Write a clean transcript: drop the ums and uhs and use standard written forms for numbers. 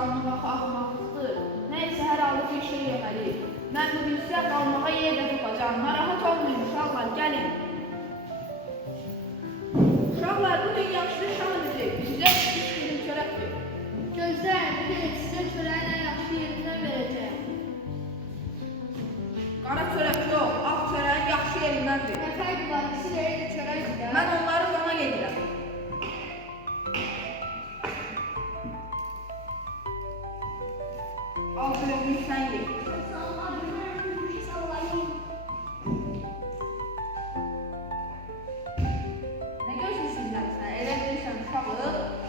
salmamaq axmaqlıqdır. Nəysə, hər halda bir şey yeməliyik. Mən bu bilsəm qalmağa yer də tutacağım. Narahat olmayın uşaqlar, gəlin. Uşaqlar, bugün yaxşı şam edəcək. Bizə üç dilim çörək verin. Gözləyin, bilin, sizə çörəyin ən yaxşı yerindən verəcəyim. Qara çörək yox, ağ çörəyin yaxşı yerindən verin. Nə fərqi var, ikisi də eyni çörəkdir də. Mən onları ona gedirəm. Al bölümünü sən ye. Nə gözlüsün sən? Elə bilirsən uşaqlıq.